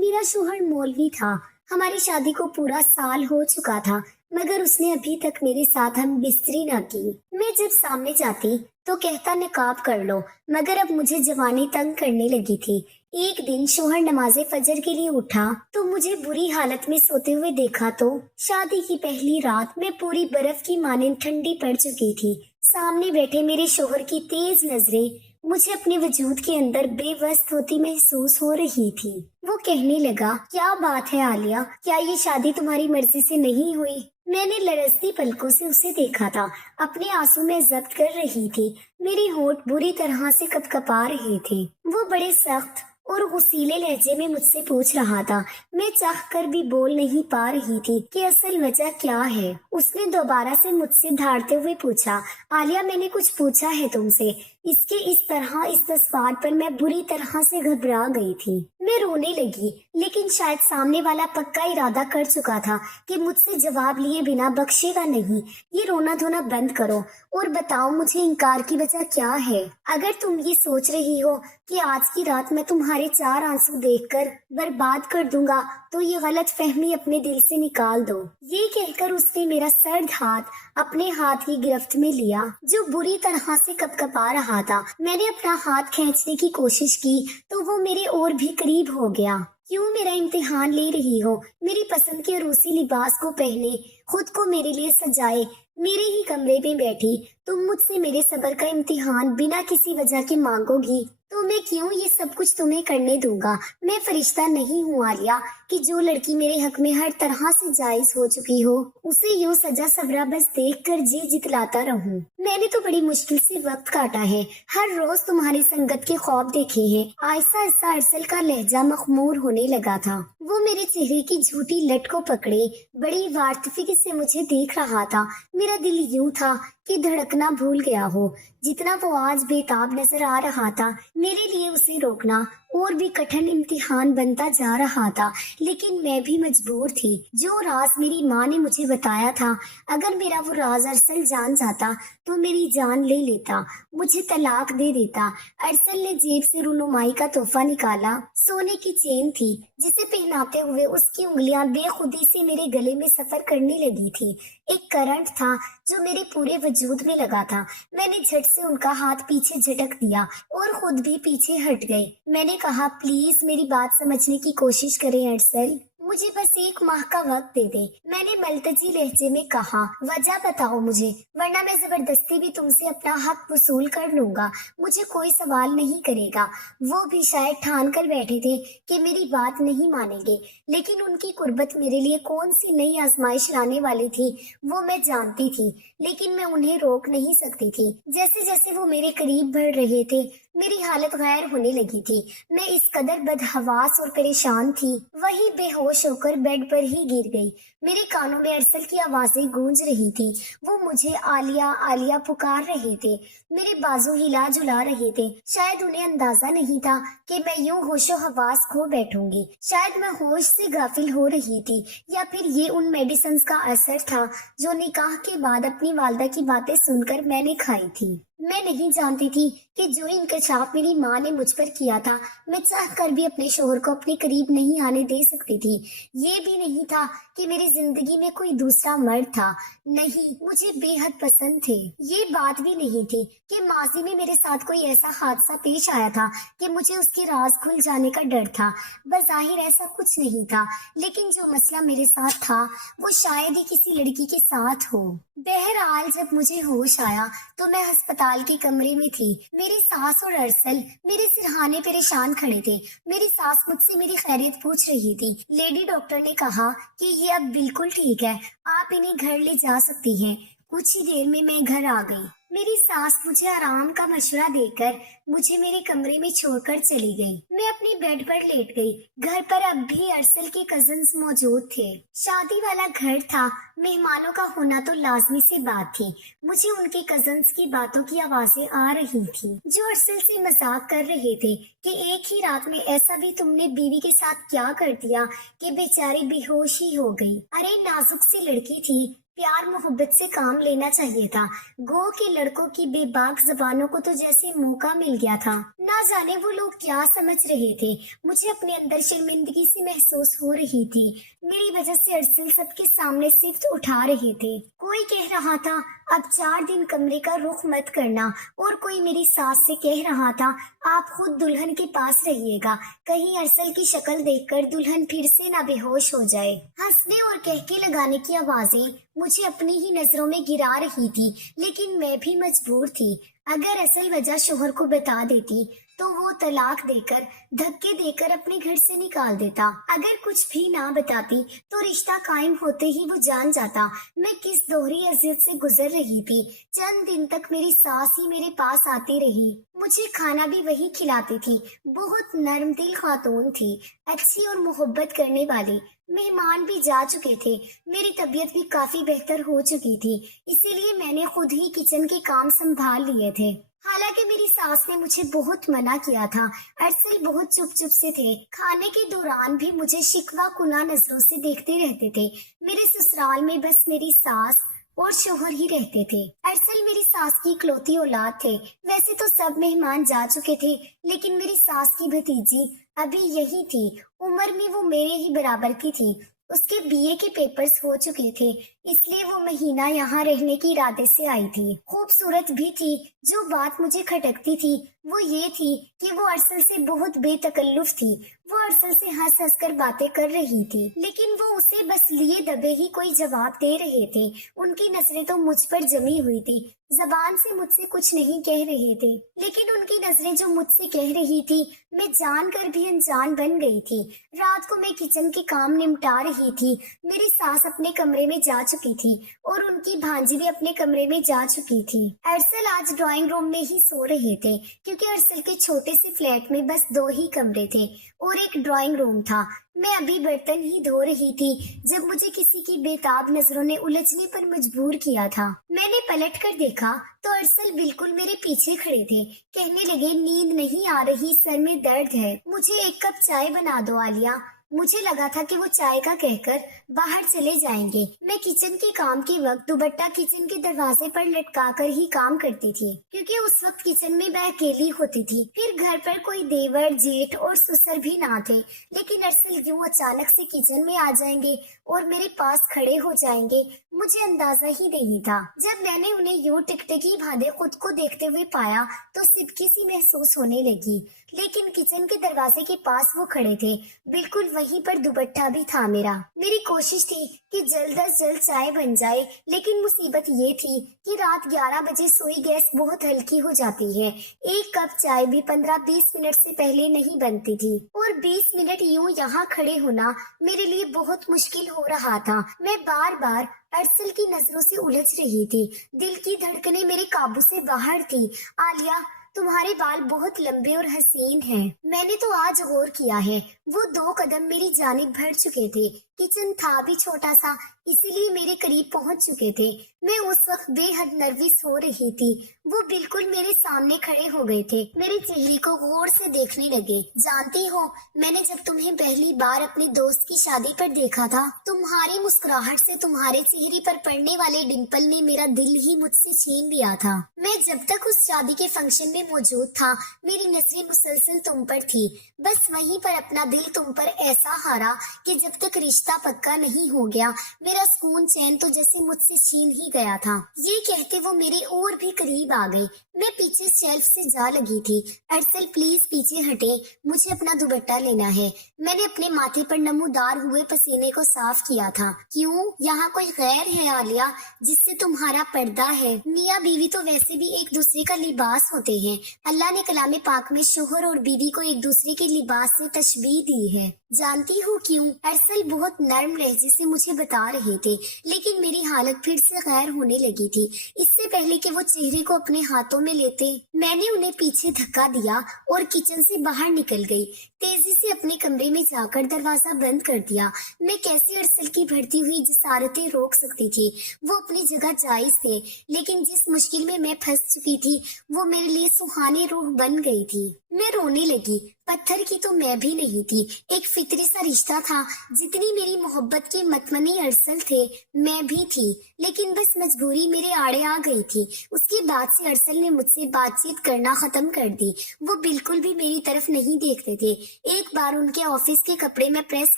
मेरा शौहर मौलवी था। हमारी शादी को पूरा साल हो चुका था, मगर उसने अभी तक मेरे साथ हम बिस्तरी न की। मैं जब सामने जाती तो कहता नकाब कर लो, मगर अब मुझे जवानी तंग करने लगी थी। एक दिन शौहर नमाज़े फजर के लिए उठा तो मुझे बुरी हालत में सोते हुए देखा तो शादी की पहली रात मैं पूरी बर्फ की मानिंद ठंडी पड़ चुकी थी। सामने बैठे मेरे शौहर की तेज नजरें मुझे अपने वजूद के अंदर बेबस होती महसूस हो रही थी। वो कहने लगा, क्या बात है आलिया, क्या ये शादी तुम्हारी मर्जी से नहीं हुई? मैंने लरजती पलकों से उसे देखा था। अपने आंसू में जब्त कर रही थी। मेरे होंठ बुरी तरह से कपकपा रहे थे। वो बड़े सख्त और गुस्सीले लहजे में मुझसे पूछ रहा था। मैं चाह कर भी बोल नहीं पा रही थी कि असल वजह क्या है। उसने दोबारा से मुझसे धाड़ते हुए पूछा, आलिया मैंने कुछ पूछा है तुमसे? इसके इस तरह इस जज्बात पर मैं बुरी तरह से घबरा गई थी। मैं रोने लगी, लेकिन शायद सामने वाला पक्का इरादा कर चुका था कि मुझसे जवाब लिए बिना बख्शेगा नहीं। ये रोना धोना बंद करो और बताओ मुझे इनकार की वजह क्या है। अगर तुम ये सोच रही हो कि आज की रात मैं तुम्हारे 4 आंसू देखकर बर्बाद कर दूंगा, तो ये गलत फहमी अपने दिल से निकाल दो। ये कहकर उसने मेरा सर्द हाथ अपने हाथ की गिरफ्त में लिया, जो बुरी तरह से कपकपा रहा था। मैंने अपना हाथ खींचने की कोशिश की तो वो मेरे और भी करीब हो गया। क्यों मेरा इम्तिहान ले रही हो? मेरी पसंद के रूसी लिबास को पहने, खुद को मेरे लिए सजाए, मेरे ही कमरे में बैठी तुम मुझसे मेरे सब्र का इम्तिहान बिना किसी वजह के मांगोगी, तो मैं क्यों ये सब कुछ तुम्हें करने दूंगा? मैं फरिश्ता नहीं हूँ आलिया कि जो लड़की मेरे हक में हर तरह से जायज हो चुकी हो उसे यूं सजा सवरा बस देख कर जी जितलाता रहूं। मैंने तो बड़ी मुश्किल से वक्त काटा है, हर रोज तुम्हारी संगत के ख्वाब देखे हैं। आहिस्ता आहिस्ता अरसल का लहजा मखमूर होने लगा था। वो मेरे चेहरे की झूठी लट को पकड़े बड़ी वार्तफिक से मुझे देख रहा था। मेरा दिल यूं था कि धड़कना भूल गया हो। जितना वो आज बेताब नजर आ रहा था, मेरे लिए उसे रोकना और भी कठिन इम्तिहान बनता जा रहा था। लेकिन मैं भी मजबूर थी। जो राज मेरी माँ ने मुझे बताया था, अगर मेरा वो राज अरसल जान जाता तो मेरी जान ले लेता, मुझे तलाक दे देता। अरसल ने जेब से रुनुमाई का तोहफा निकाला। सोने की चेन थी, जिसे पहनाते हुए उसकी उंगलियां बेखुदी से मेरे गले में सफर करने लगी थी। एक करंट था जो मेरे पूरे वजूद में लगा था। मैंने झट से उनका हाथ पीछे झटक दिया और खुद भी पीछे हट गई। मैंने कहा, प्लीज मेरी बात समझने की कोशिश करें अरसल, मुझे बस 1 माह का वक्त दे दे। मैंने मलतजी लहजे में कहा, वजह बताओ मुझे, वरना मैं जबरदस्ती भी तुमसे अपना हक वसूल कर लूंगा। मुझे कोई सवाल नहीं करेगा। वो भी शायद ठान कर बैठे थे कि मेरी बात नहीं मानेंगे, लेकिन उनकी कुर्बत मेरे लिए कौन सी नई आजमाइश लाने वाली थी वो मैं जानती थी। लेकिन मैं उन्हें रोक नहीं सकती थी। जैसे जैसे वो मेरे करीब बढ़ रहे थे, मेरी हालत गैर होने लगी थी। मैं इस कदर बदहवास और परेशान थी, वही बेहोश होकर बेड पर ही गिर गई। मेरे कानों में अरसल की आवाजें गूंज रही थी। वो मुझे आलिया आलिया पुकार रहे थे, मेरे बाजू हिला जुला रहे थे। शायद उन्हें अंदाजा नहीं था कि मैं यूं होशो हवास खो बैठूंगी। शायद मैं होश से गाफिल हो रही थी, या फिर ये उन मेडिसिन का असर था जो निकाह के बाद अपनी वालदा की बातें सुनकर मैंने खाई थी। मैं नहीं जानती थी कि जो इंकशाफ मेरी माँ ने मुझ पर किया था, मैं चाह कर भी अपने शोहर को अपने करीब नहीं आने दे सकती थी। ये भी नहीं था कि मेरी जिंदगी में कोई दूसरा मर्द था। नहीं, मुझे बेहद पसंद थे। ये बात भी नहीं थी कि माजी में मेरे साथ कोई ऐसा हादसा पेश आया था कि मुझे उसके राज खुल जाने का डर था। बज़ाहिर ऐसा कुछ नहीं था, लेकिन जो मसला मेरे साथ था वो शायद ही किसी लड़की के साथ हो। बहरहाल जब मुझे होश आया तो मैं अस्पताल के कमरे में थी। मेरी सास और अरसल मेरे सिरहाने परेशान खड़े थे। मेरी सास मुझसे मेरी खैरियत पूछ रही थी। लेडी डॉक्टर ने कहा कि ये अब बिल्कुल ठीक है, आप इन्हें घर ले जा सकती हैं। कुछ ही देर में मैं घर आ गई। मेरी सास मुझे आराम का मशवरा देकर मुझे मेरे कमरे में छोड़कर चली गई। मैं अपनी बेड पर लेट गई। घर पर अब भी अरसल के कजन्स मौजूद थे। शादी वाला घर था, मेहमानों का होना तो लाजमी सी बात थी। मुझे उनके कजन्स की बातों की आवाजें आ रही थी, जो अरसल से मजाक कर रहे थे कि एक ही रात में ऐसा भी तुमने बीवी के साथ क्या कर दिया कि बेचारी बेहोश ही हो गई। अरे नाजुक सी लड़की थी, प्यार मोहब्बत से काम लेना चाहिए था। गो के लड़कों की बेबाक जबानों को तो जैसे मौका मिल गया था। ना जाने वो लोग क्या समझ रहे थे। मुझे अपने अंदर शर्मिंदगी सी महसूस हो रही थी। मेरी वजह से अरसल सबके सामने सिफ्त उठा रहे थे। कोई कह रहा था अब 4 दिन कमरे का रुख मत करना, और कोई मेरी सास से कह रहा था आप खुद दुल्हन के पास रहिएगा, कहीं अरसल की शक्ल देखकर दुल्हन फिर से ना बेहोश हो जाए। हंसने और कहके लगाने की आवाजें मुझे अपनी ही नजरों में गिरा रही थी, लेकिन मैं भी मजबूर थी। अगर असल वजह शोहर को बता देती तो वो तलाक देकर, धक्के देकर अपने घर से निकाल देता। अगर कुछ भी ना बताती तो रिश्ता कायम होते ही वो जान जाता मैं किस दोहरी अजियत से गुजर रही थी। चंद दिन तक मेरी सास ही मेरे पास आती रही, मुझे खाना भी वही खिलाती थी। बहुत नर्म दिल खातून थी, अच्छी और मोहब्बत करने वाली। मेहमान भी जा चुके थे, मेरी तबीयत भी काफी बेहतर हो चुकी थी, इसीलिए मैंने खुद ही किचन के काम संभाल लिए थे। हालांकि मेरी सास ने मुझे बहुत मना किया था। अरसल बहुत चुप चुप से थे, खाने के दौरान भी मुझे शिकवा कुना नजरों से देखते रहते थे। मेरे ससुराल में बस मेरी सास और शोहर ही रहते थे। अरसल मेरी सास की इकलौती औलाद थे। वैसे तो सब मेहमान जा चुके थे, लेकिन मेरी सास की भतीजी अभी यही थी। उम्र में वो मेरे ही बराबर की थी। उसके बीए के पेपर्स हो चुके थे, इसलिए वो महीना यहाँ रहने के इरादे से आई थी। खूबसूरत भी थी। जो बात मुझे खटकती थी वो ये थी कि वो अरसल से बहुत बेतकल्लुफ थी। वो अरसल से हंस हंस कर बातें कर रही थी, लेकिन वो उसे बस लिए दबे ही कोई जवाब दे रहे थे। उनकी नजरें तो मुझ पर जमी हुई थी, जबान से मुझसे कुछ नहीं कह रहे थे, लेकिन उनकी नजरें जो मुझसे कह रही थी मैं जानकर भी अनजान बन गई थी। रात को मैं किचन के काम निपटा रही थी। मेरी सास अपने कमरे में जा चुकी थी और उनकी भांजी भी अपने कमरे में जा चुकी थी। अरसल आज ड्राइंग रूम में ही सो रहे थे, क्योंकि अरसल के छोटे से फ्लैट में बस 2 ही कमरे थे और एक ड्राइंग रूम था। मैं अभी बर्तन ही धो रही थी जब मुझे किसी की बेताब नजरों ने उलझने पर मजबूर किया था। मैंने पलट कर देखा तो अरसल बिल्कुल मेरे पीछे खड़े थे। कहने लगे नींद नहीं आ रही, सर में दर्द है, मुझे 1 कप चाय बना दो आलिया। मुझे लगा था कि वो चाय का कहकर बाहर चले जाएंगे। मैं किचन के काम के वक्त दुपट्टा किचन के दरवाजे पर लटका कर ही काम करती थी, क्योंकि उस वक्त किचन में मैं अकेली होती थी। फिर घर पर कोई देवर, जेठ और ससुर भी ना थे, लेकिन अरसल यूं अचानक से किचन में आ जाएंगे और मेरे पास खड़े हो जाएंगे, मुझे अंदाजा ही नहीं था। जब मैंने उन्हें यूं टिकटिकी भांदे खुद को देखते हुए पाया तो सिदकी सी महसूस होने लगी। लेकिन किचन के दरवाजे के पास वो खड़े थे, बिल्कुल वहीं पर दुपट्टा भी था मेरा। मेरी कोशिश थी कि जल्द अज जल्द चाय बन जाए, लेकिन मुसीबत ये थी कि रात 11 बजे सोई गैस बहुत हल्की हो जाती है। 1 कप चाय भी 15-20 मिनट से पहले नहीं बनती थी, और 20 मिनट यूं यहाँ खड़े होना मेरे लिए बहुत मुश्किल हो रहा था। मैं बार बार अरसल की नजरों से उलझ रही थी। दिल की धड़कनें मेरे काबू से बाहर थी। आलिया, तुम्हारे बाल बहुत लंबे और हसीन हैं। मैंने तो आज गौर किया है, वो 2 कदम मेरी जानिब बढ़ चुके थे। किचन था भी छोटा सा, इसीलिए मेरे करीब पहुंच चुके थे। मैं उस वक्त बेहद नर्वस हो रही थी। वो बिल्कुल मेरे सामने खड़े हो गए थे, मेरे चेहरे को गौर से देखने लगे। जानती हो, मैंने जब तुम्हें पहली बार अपने दोस्त की शादी पर देखा था, तुम्हारी मुस्कुराहट से तुम्हारे चेहरे पर पड़ने वाले डिंपल ने मेरा दिल ही मुझसे छीन लिया था। मैं जब तक उस शादी के फंक्शन में मौजूद था, मेरी नजरें मुसलसल तुम पर थी। बस वहीं पर अपना दिल तुम पर ऐसा हारा कि जब तक रिश्ता पक्का नहीं हो गया, मेरा सुकून चैन तो जैसे मुझसे छीन ही गया था। ये कहते वो मेरे और भी करीब आ गई। मैं पीछे शेल्फ से जा लगी थी। अरसल प्लीज पीछे हटे, मुझे अपना दुपट्टा लेना है। मैंने अपने माथे पर नमूदार हुए पसीने को साफ किया था। क्यों, यहाँ कोई गैर है आलिया जिससे तुम्हारा पर्दा है? मियाँ बीवी तो वैसे भी एक दूसरे का लिबास होते हैं। अल्लाह ने कलाम पाक में शोहर और बीवी को एक दूसरे के लिबास से तशबीह दी है। जानती हो क्यों? अरसल बहुत नर्म लहजे से मुझे बता रहे थे, लेकिन मेरी हालत फिर से गैर होने लगी थी। इससे पहले कि वो चेहरे को अपने हाथों में लेते, मैंने उन्हें पीछे धक्का दिया और किचन से बाहर निकल गई। तेजी से अपने कमरे में जाकर दरवाजा बंद कर दिया। मैं कैसे अरसल की बढ़ती हुई जसारतें रोक सकती थी? वो अपनी जगह जायज थे, लेकिन जिस मुश्किल में मैं फंस चुकी थी वो मेरे लिए सुहाने रूह बन गई थी। मैं रोने लगी। पत्थर की तो मैं भी नहीं थी, एक फितरी सा रिश्ता था। जितनी मेरी मोहब्बत के मतमनी अरसल थे, मैं भी थी, लेकिन बस मजबूरी मेरे आड़े आ गई थी। उसके बाद से अरसल ने मुझसे बातचीत करना खत्म कर दी। वो बिल्कुल भी मेरी तरफ नहीं देखते थे। एक बार उनके ऑफिस के कपड़े मैं प्रेस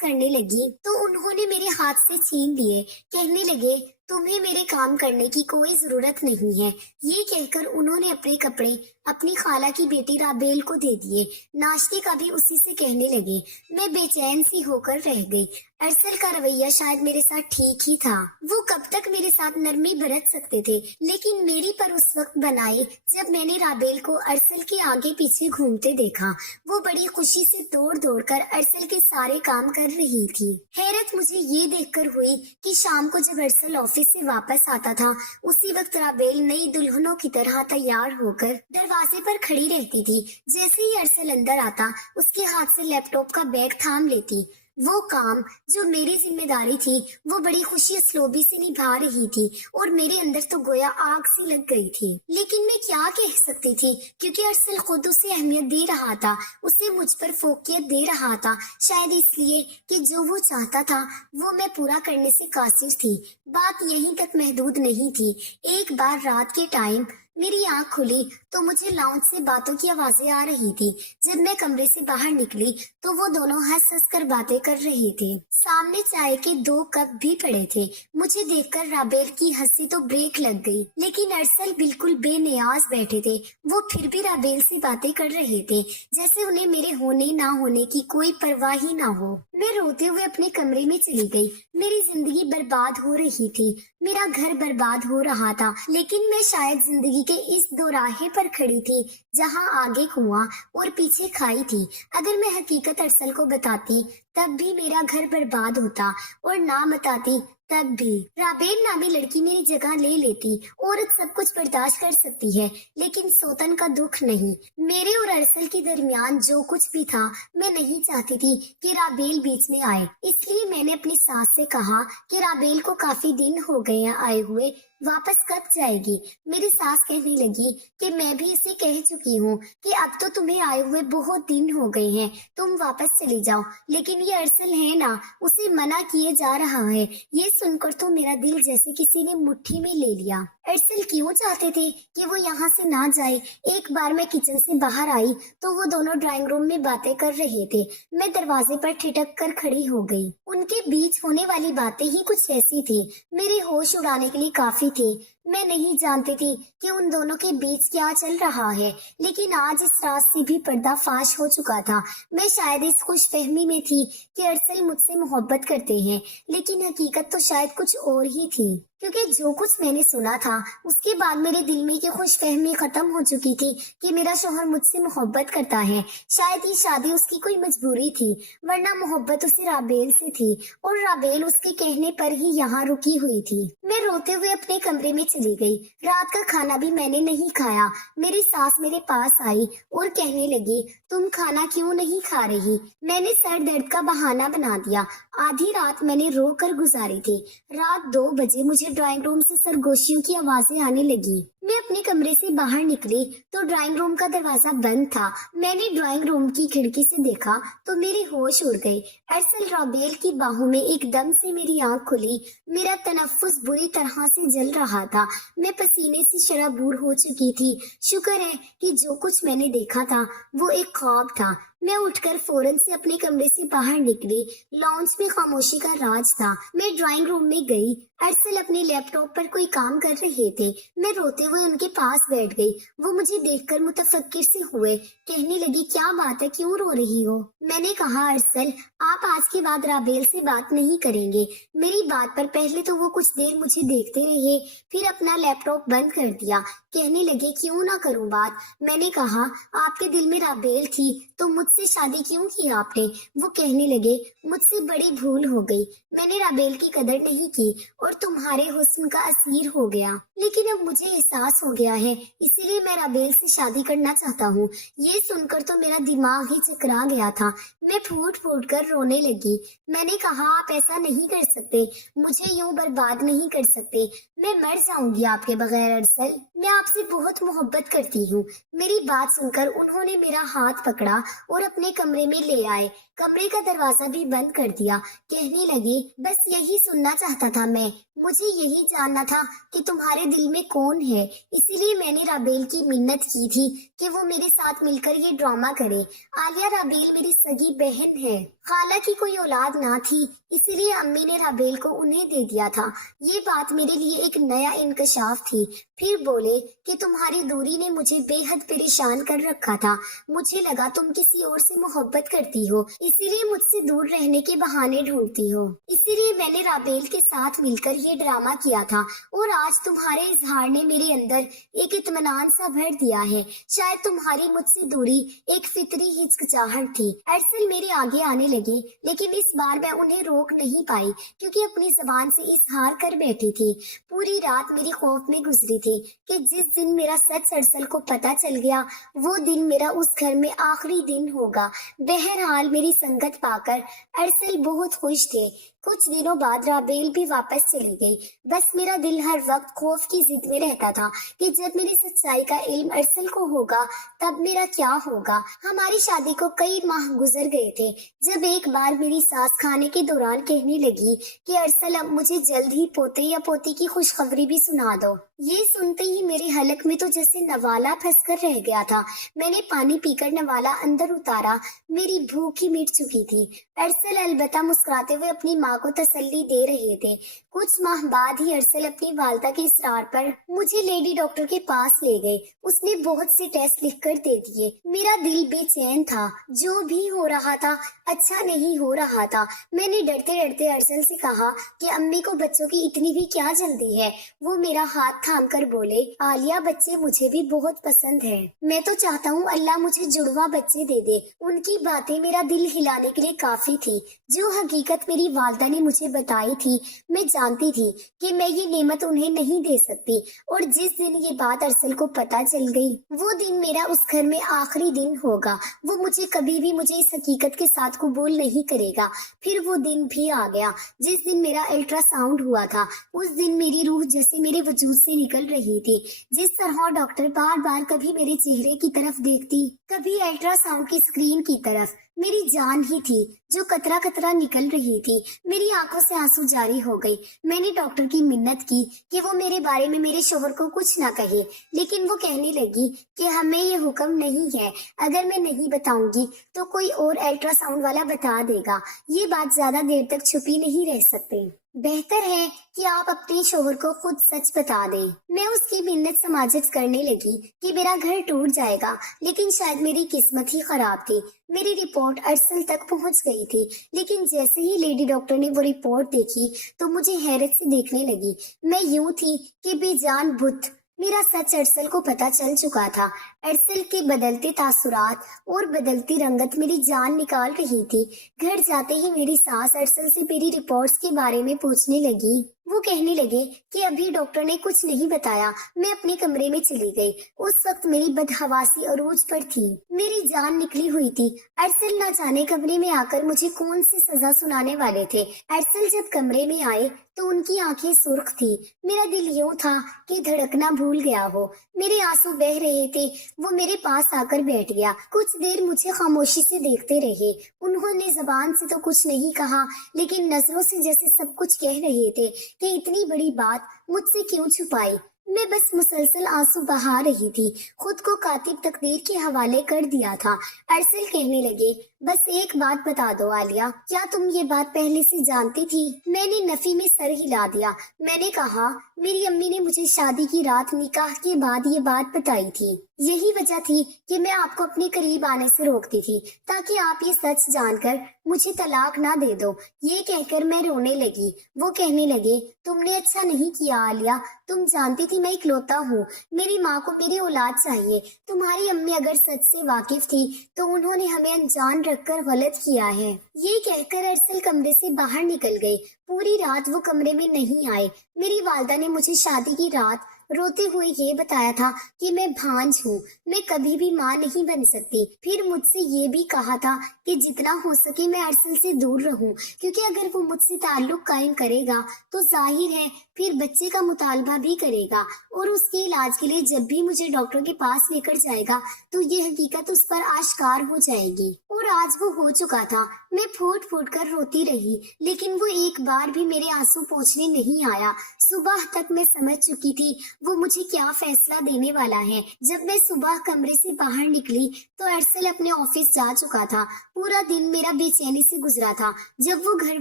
करने लगी तो उन्होंने मेरे हाथ से छीन लिए। कहने लगे, तुम्हें मेरे काम करने की कोई जरूरत नहीं है। ये कहकर उन्होंने अपने कपड़े अपनी खाला की बेटी राबेल को दे दिए। नाश्ते का भी उसी से कहने लगे। मैं बेचैन सी होकर रह गई। अरसल का रवैया शायद मेरे साथ ठीक ही था। वो कब तक मेरे साथ नरमी बरत सकते थे, लेकिन मेरी पर उस वक्त बनाई जब मैंने राबेल को अरसल के आगे पीछे घूमते देखा। वो बड़ी खुशी से दौड़ दौड़ कर अरसल के सारे काम कर रही थी। हैरत मुझे ये देखकर हुई कि शाम को जब अरसल ऑफिस से वापस आता था, उसी वक्त राबेल नई दुल्हनों की तरह तैयार होकर दरवाजे पर खड़ी रहती थी। जैसे ही अरसल अंदर आता, उसके हाथ से लैपटॉप का बैग थाम लेती। वो काम जो मेरी जिम्मेदारी थी वो बड़ी खुशी असलोबी से निभा रही थी और मेरे अंदर तो गोया आग सी लग गई थी। लेकिन मैं क्या कह सकती थी, क्योंकि अरसल खुद उसे अहमियत दे रहा था, उसे मुझ पर फोकियत दे रहा था। शायद इसलिए कि जो वो चाहता था वो मैं पूरा करने से कासिर थी। बात यहीं तक महदूद नहीं थी। एक बार रात के टाइम मेरी आंख खुली तो मुझे लाउंज से बातों की आवाजें आ रही थी। जब मैं कमरे से बाहर निकली तो वो दोनों हंस हंस कर बातें कर रहे थे। सामने चाय के 2 कप भी पड़े थे। मुझे देखकर राबेल की हंसी तो ब्रेक लग गई, लेकिन अरसल बिल्कुल बेनियाज बैठे थे। वो फिर भी राबेल से बातें कर रहे थे, जैसे उन्हें मेरे होने ना होने की कोई परवाह ही ना हो। मैं रोते हुए अपने कमरे में चली गई। मेरी जिंदगी बर्बाद हो रही थी, मेरा घर बर्बाद हो रहा था, लेकिन मैं शायद जिंदगी के इस दोराहे पर खड़ी थी जहां आगे कुआं और पीछे खाई थी। अगर मैं हकीकत अरसल को बताती तब भी मेरा घर बर्बाद होता, और ना बताती तब भी। राबेल नामी लड़की मेरी जगह ले लेती। औरत सब कुछ बर्दाश्त कर सकती है, लेकिन सोतन का दुख नहीं। मेरे और अरसल के दरमियान जो कुछ भी था, मैं नहीं चाहती थी कि राबेल बीच में आए। इसलिए मैंने अपनी सास से कहा कि राबेल को काफी दिन हो गए हैं आए हुए, वापस कब जाएगी? मेरी सास कहने लगी कि मैं भी इसे कह चुकी हूँ कि अब तो तुम्हें आए हुए बहुत दिन हो गए हैं, तुम वापस चली जाओ। लेकिन ये अरसल है ना, उसे मना किए जा रहा है। ये सुनकर तो मेरा दिल जैसे किसी ने मुट्ठी में ले लिया। अरसल क्यों चाहते थे कि वो यहाँ से ना जाए? एक बार मैं किचन से बाहर आई तो वो दोनों ड्राइंग रूम में बातें कर रहे थे। मैं दरवाजे पर ठिठक कर खड़ी हो गई। उनके बीच होने वाली बातें ही कुछ ऐसी थी, मेरे होश उड़ाने के लिए काफी थी। मैं नहीं जानती थी कि उन दोनों के बीच क्या चल रहा है, लेकिन आज इस राज से भी पर्दाफाश हो चुका था। मैं शायद इस खुशफहमी में थी कि अरसल मुझसे मोहब्बत करते हैं, लेकिन हकीकत तो शायद कुछ और ही थी। क्योंकि जो कुछ मैंने सुना था उसके बाद मेरे दिल में की खुशफहमी खत्म हो चुकी थी कि मेरा शौहर मुझसे मोहब्बत करता है। शायद ये शादी उसकी कोई मजबूरी थी, वरना मोहब्बत उसे राबेल से थी, और राबेल उसके कहने पर ही यहाँ रुकी हुई थी। मैं रोते हुए अपने कमरे में चली गई। रात का खाना भी मैंने नहीं खाया। मेरी सास मेरे पास आई और कहने लगी, तुम खाना क्यों नहीं खा रही? मैंने सर दर्द का बहाना बना दिया। आधी रात मैंने रो कर गुजारी थी। रात 2 बजे मुझे ड्राइंग रूम से सरगोशियों की आवाजें आने लगी। मैं अपने कमरे से बाहर निकली तो ड्राइंग रूम का दरवाजा बंद था। मैंने ड्राइंग रूम की खिड़की से देखा तो मेरे होश उड़ गए। अरसल राबेल की बाहों में एकदम से मेरी आंख खुली। मेरा तनफ्फुस बुरी तरह से जल रहा था। मैं पसीने से शराबूर हो चुकी थी। शुक्र है कि जो कुछ मैंने देखा था वो एक ख्वाब था। मैं उठकर फौरन से अपने कमरे से बाहर निकली। लॉन्च में खामोशी का राज था। मैं ड्राइंग रूम में गई। अरसल अपने लैपटॉप पर कोई काम कर रहे थे। मैं रोते हुए उनके पास बैठ गई। वो मुझे देखकर मुतफक्किर से हुए। कहने लगी, क्या बात है, क्यों रो रही हो? मैंने कहा, अरसल आप आज के बाद राबेल से बात नहीं करेंगे। मेरी बात पर पहले तो वो कुछ देर मुझे देखते रहे, फिर अपना लैपटॉप बंद कर दिया। कहने लगे, क्यों ना करूं बात? मैंने कहा, आपके दिल में राबेल थी तो मुझसे मुझसे शादी क्यों की आपने? वो कहने लगे, मुझसे बड़ी भूल हो गई, मैंने राबेल की कदर नहीं की और तुम्हारे हुस्न का असीर हो गया। लेकिन अब मुझे एहसास हो गया है, इसीलिए मैं राबेल से शादी करना चाहता हूँ। ये सुनकर तो मेरा दिमाग ही चकरा गया था। मैं फूट फूट कर रोने लगी। मैंने कहा, आप ऐसा नहीं कर सकते, मुझे यूं बर्बाद नहीं कर सकते, मैं मर जाऊंगी आपके बगैर अरसल। मैं आपसे बहुत मोहब्बत करती हूँ। मेरी बात सुनकर उन्होंने मेरा हाथ पकड़ा और अपने कमरे में ले आए। कमरे का दरवाजा भी बंद कर दिया। कहने लगे, बस यही सुनना चाहता था मैं, मुझे यही जानना था कि तुम्हारे दिल में कौन है। इसीलिए मैंने राबेल की मिन्नत की थी कि वो मेरे साथ मिलकर ये ड्रामा करे। आलिया राबेल मेरी सगी बहन है। खाला की कोई औलाद ना थी, इसीलिए अम्मी ने राबेल को उन्हें दे दिया था। ये बात मेरे लिए एक नया इंकशाफ थी। फिर बोले कि तुम्हारी दूरी ने मुझे बेहद परेशान कर रखा था। मुझे लगा तुम किसी और से मोहब्बत करती हो, इसीलिए मुझसे दूर रहने के बहाने ढूंढती हो। इसीलिए मैंने राबेल के साथ मिलकर ये ड्रामा किया था और आज तुम्हारे इजहार ने मेरे अंदर एक इत्मीनान सा भर दिया है। शायद तुम्हारी मुझसे दूरी एक फितरी हिचकिचाहट थी। अरसल मेरे आगे आने लगे, लेकिन इस बार मैं उन्हें रोक नहीं पाई क्योंकि अपनी जबान से इजहार कर बैठी थी। पूरी रात मेरी खौफ में गुजरी थी कि जिस दिन मेरा सच अरसल को पता चल गया, वो दिन मेरा उस घर में आखिरी दिन होगा। बहरहाल मेरी संगत पाकर अरसल बहुत खुश थे। कुछ दिनों बाद राबेल भी वापस चली गई। बस मेरा दिल हर वक्त खौफ की जिद में रहता था कि जब मेरी सच्चाई का इल्म अरसल को होगा तब मेरा क्या होगा। हमारी शादी को कई माह गुजर गए थे जब एक बार मेरी सास खाने के दौरान कहने लगी कि अरसल अब मुझे जल्द ही पोते या पोती की खुशखबरी भी सुना दो। ये सुनते ही मेरे हलक में तो जैसे नवाला फंस कर रह गया था। मैंने पानी पीकर नवाला अंदर उतारा। मेरी भूख ही मिट चुकी थी। अरसल अलबत्ता मुस्कुराते हुए अपनी माँ को तसल्ली दे रहे थे। कुछ माह बाद ही अरसल अपनी वालदा के इसरार पर मुझे लेडी डॉक्टर के पास ले गए। उसने बहुत से टेस्ट लिख कर दे दिए। मेरा दिल बेचैन था। जो भी हो रहा था अच्छा नहीं हो रहा था। मैंने डरते डरते अरसल से कहा कि अम्मी को बच्चों की इतनी भी क्या जल्दी है। वो मेरा हाथ थाम कर बोले, आलिया बच्चे मुझे भी बहुत पसंद है। मैं तो चाहता हूँ अल्लाह मुझे जुड़वा बच्चे दे दे। उनकी बातें मेरा दिल हिलाने के लिए काफी थी। जो हकीकत मेरी वालदा ने मुझे बताई थी, मैं जानती थी कि मैं ये नेमत उन्हें नहीं दे सकती। और जिस दिन ये बात अरसल को पता चल गई, वो दिन मेरा उस घर में आखिरी दिन होगा। वो मुझे कभी भी मुझे इस हकीकत के साथ कबूल नहीं करेगा। फिर वो दिन भी आ गया जिस दिन मेरा अल्ट्रासाउंड हुआ था। उस दिन मेरी रूह जैसे मेरे वजूद से निकल रही थी। जिस तरह डॉक्टर बार बार कभी मेरे चेहरे की तरफ देखती, कभी अल्ट्रासाउंड की स्क्रीन की तरफ, मेरी जान ही थी जो कतरा कतरा निकल रही थी। मेरी आंखों से आंसू जारी हो गई। मैंने डॉक्टर की मिन्नत की कि वो मेरे बारे में मेरे शोहर को कुछ ना कहे, लेकिन वो कहने लगी कि हमें ये हुक्म नहीं है। अगर मैं नहीं बताऊंगी तो कोई और अल्ट्रासाउंड वाला बता देगा। ये बात ज्यादा देर तक छुपी नहीं रह सकती। बेहतर है कि आप अपने शोहर को खुद सच बता दें। मैं उसकी मिन्नत समाजित करने लगी कि मेरा घर टूट जाएगा, लेकिन शायद मेरी किस्मत ही खराब थी। मेरी रिपोर्ट अरसल तक पहुंच गई थी, लेकिन जैसे ही लेडी डॉक्टर ने वो रिपोर्ट देखी तो मुझे हैरत से देखने लगी। मैं यूं थी कि बेजान बुत। मेरा सच अरसल को पता चल चुका था। अरसल के बदलते तासुरात और बदलती रंगत मेरी जान निकाल रही थी। घर जाते ही मेरी सास अरसल से मेरी रिपोर्ट्स के बारे में पूछने लगी। वो कहने लगे कि अभी डॉक्टर ने कुछ नहीं बताया। मैं अपने कमरे में चली गई। उस वक्त मेरी बदहवासी अरूज पर थी। मेरी जान निकली हुई थी। अरसल ना जाने कमरे में आकर मुझे कौन सी सजा सुनाने वाले थे। अरसल जब कमरे में आए तो उनकी आंखें सुर्ख थी। मेरा दिल यूं था कि धड़कना भूल गया हो। मेरे आंसू बह रहे थे। वो मेरे पास आकर बैठ गया। कुछ देर मुझे खामोशी से देखते रहे। उन्होंने जबान से तो कुछ नहीं कहा, लेकिन नजरों से जैसे सब कुछ कह रहे थे कि इतनी बड़ी बात मुझसे क्यों छुपाई। मैं बस मुसलसल आंसू बहा रही थी। खुद को कातिब तकदीर के हवाले कर दिया था। अरसल कहने लगे, बस एक बात बता दो आलिया, क्या तुम ये बात पहले से जानती थी? मैंने नफी में सर हिला दिया। मैंने कहा, मेरी अम्मी ने मुझे शादी की रात निकाह के बाद ये बात बताई थी। यही वजह थी कि मैं आपको अपने करीब आने से रोकती थी, ताकि आप ये सच जानकर मुझे तलाक ना दे दो। ये कहकर मैं रोने लगी। वो कहने लगे, तुमने अच्छा नहीं किया आलिया, तुम जानती थी मैं इकलौता हूँ, मेरी माँ को मेरी औलाद चाहिए। तुम्हारी अम्मी अगर सच से वाकिफ थी तो उन्होंने हमें अनजान रखकर गलत किया है। ये कहकर अरसल कमरे से बाहर निकल गए। पूरी रात वो कमरे में नहीं आए। मेरी वालदा ने मुझे शादी की रात रोते हुए ये बताया था कि मैं भांज हूँ, मैं कभी भी माँ नहीं बन सकती। फिर मुझसे ये भी कहा था कि जितना हो सके मैं अरसल से दूर रहूं, क्योंकि अगर वो मुझसे ताल्लुक कायम करेगा तो जाहिर है फिर बच्चे का मुतालबा भी करेगा, और उसके इलाज के लिए जब भी मुझे डॉक्टर के पास लेकर जाएगा तो ये हकीकत उस पर आश्कार हो जाएगी। और आज वो हो चुका था। मैं फूट फूट कर रोती रही, लेकिन वो एक बार भी मेरे आंसू पोंछने नहीं आया। सुबह तक मैं समझ चुकी थी वो मुझे क्या फैसला देने वाला है। जब मैं सुबह कमरे से बाहर निकली तो अरसल अपने ऑफिस जा चुका था। पूरा दिन मेरा बेचैनी से गुजरा था। जब वो घर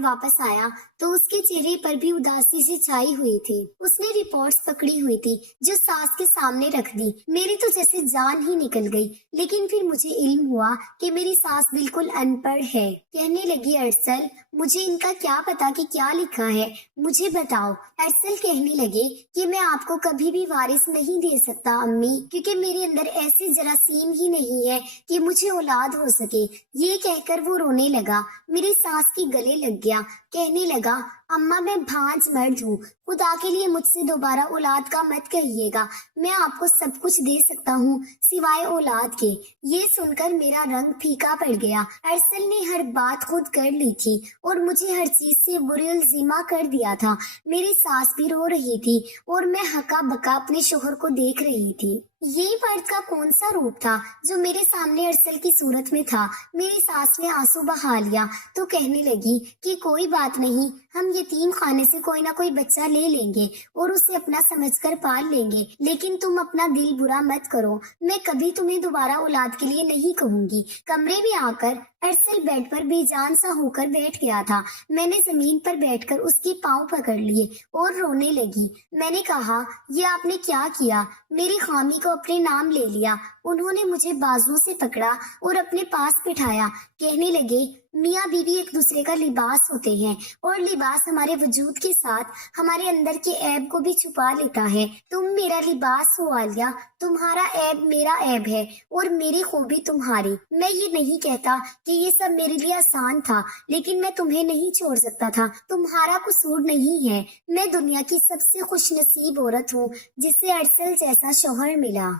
वापस आया तो उसके चेहरे पर भी उदासी से छाई हुई थी। उसने रिपोर्ट्स पकड़ी हुई थी जो सास के सामने रख दी। मेरी तो जैसे जान ही निकल गई। लेकिन फिर मुझे इल्म हुआ कि मेरी सास बिल्कुल अनपढ़ है। कहने लगी, अरसल मुझे इनका क्या पता कि क्या लिखा है, मुझे बताओ। अरसल कहने लगे कि मैं आपको कभी भी वारिस नहीं दे सकता अम्मी, क्योंकि मेरे अंदर ऐसे जरासीम ही नहीं है कि मुझे औलाद हो सके। ये कहकर वो रोने लगा। मेरी सास के गले लग गया। कहने लगा, अम्मा मैं भांज मर्द हूँ, खुदा के लिए मुझसे दोबारा औलाद का मत कहिएगा। मैं आपको सब कुछ दे सकता हूँ सिवाय औलाद के। ये सुनकर मेरा रंग फीका पड़ गया। अरसल ने हर बात खुद कर ली थी और मुझे हर चीज से बुरिलजिमा कर दिया था। मेरी सास भी रो रही थी और मैं हका बका अपने शोहर को देख रही थी। ये मर्द का कौन सा रूप था जो मेरे सामने अरसल की सूरत में था। मेरी सास ने आंसू बहा लिया तो कहने लगी कि कोई बात नहीं, हम यतीम खाने से कोई ना कोई बच्चा ले लेंगे और उसे अपना समझकर पाल लेंगे, लेकिन तुम अपना दिल बुरा मत करो। मैं कभी तुम्हें दोबारा औलाद के लिए नहीं कहूंगी। कमरे में आकर अरसल बेड पर बेजान सा होकर बैठ गया था। मैंने जमीन पर बैठकर उसके पांव पकड़ लिए और रोने लगी। मैंने कहा, ये आपने क्या किया? मेरी खामी को अपने नाम ले लिया। उन्होंने मुझे बाजुओं से पकड़ा और अपने पास बिठाया। कहने लगे, मियाँ बीवी एक दूसरे का लिबास होते हैं और लिबास हमारे वजूद के साथ हमारे अंदर के ऐब को भी छुपा लेता है। तुम मेरा लिबास हो आलिया, तुम्हारा ऐब मेरा ऐब है और मेरी खूबी तुम्हारी। मैं ये नहीं कहता कि ये सब मेरे लिए आसान था, लेकिन मैं तुम्हें नहीं छोड़ सकता था। तुम्हारा कसूर नहीं है। मैं दुनिया की सबसे खुश नसीब औरत हूँ जिसे अरसल जैसा शौहर मिला।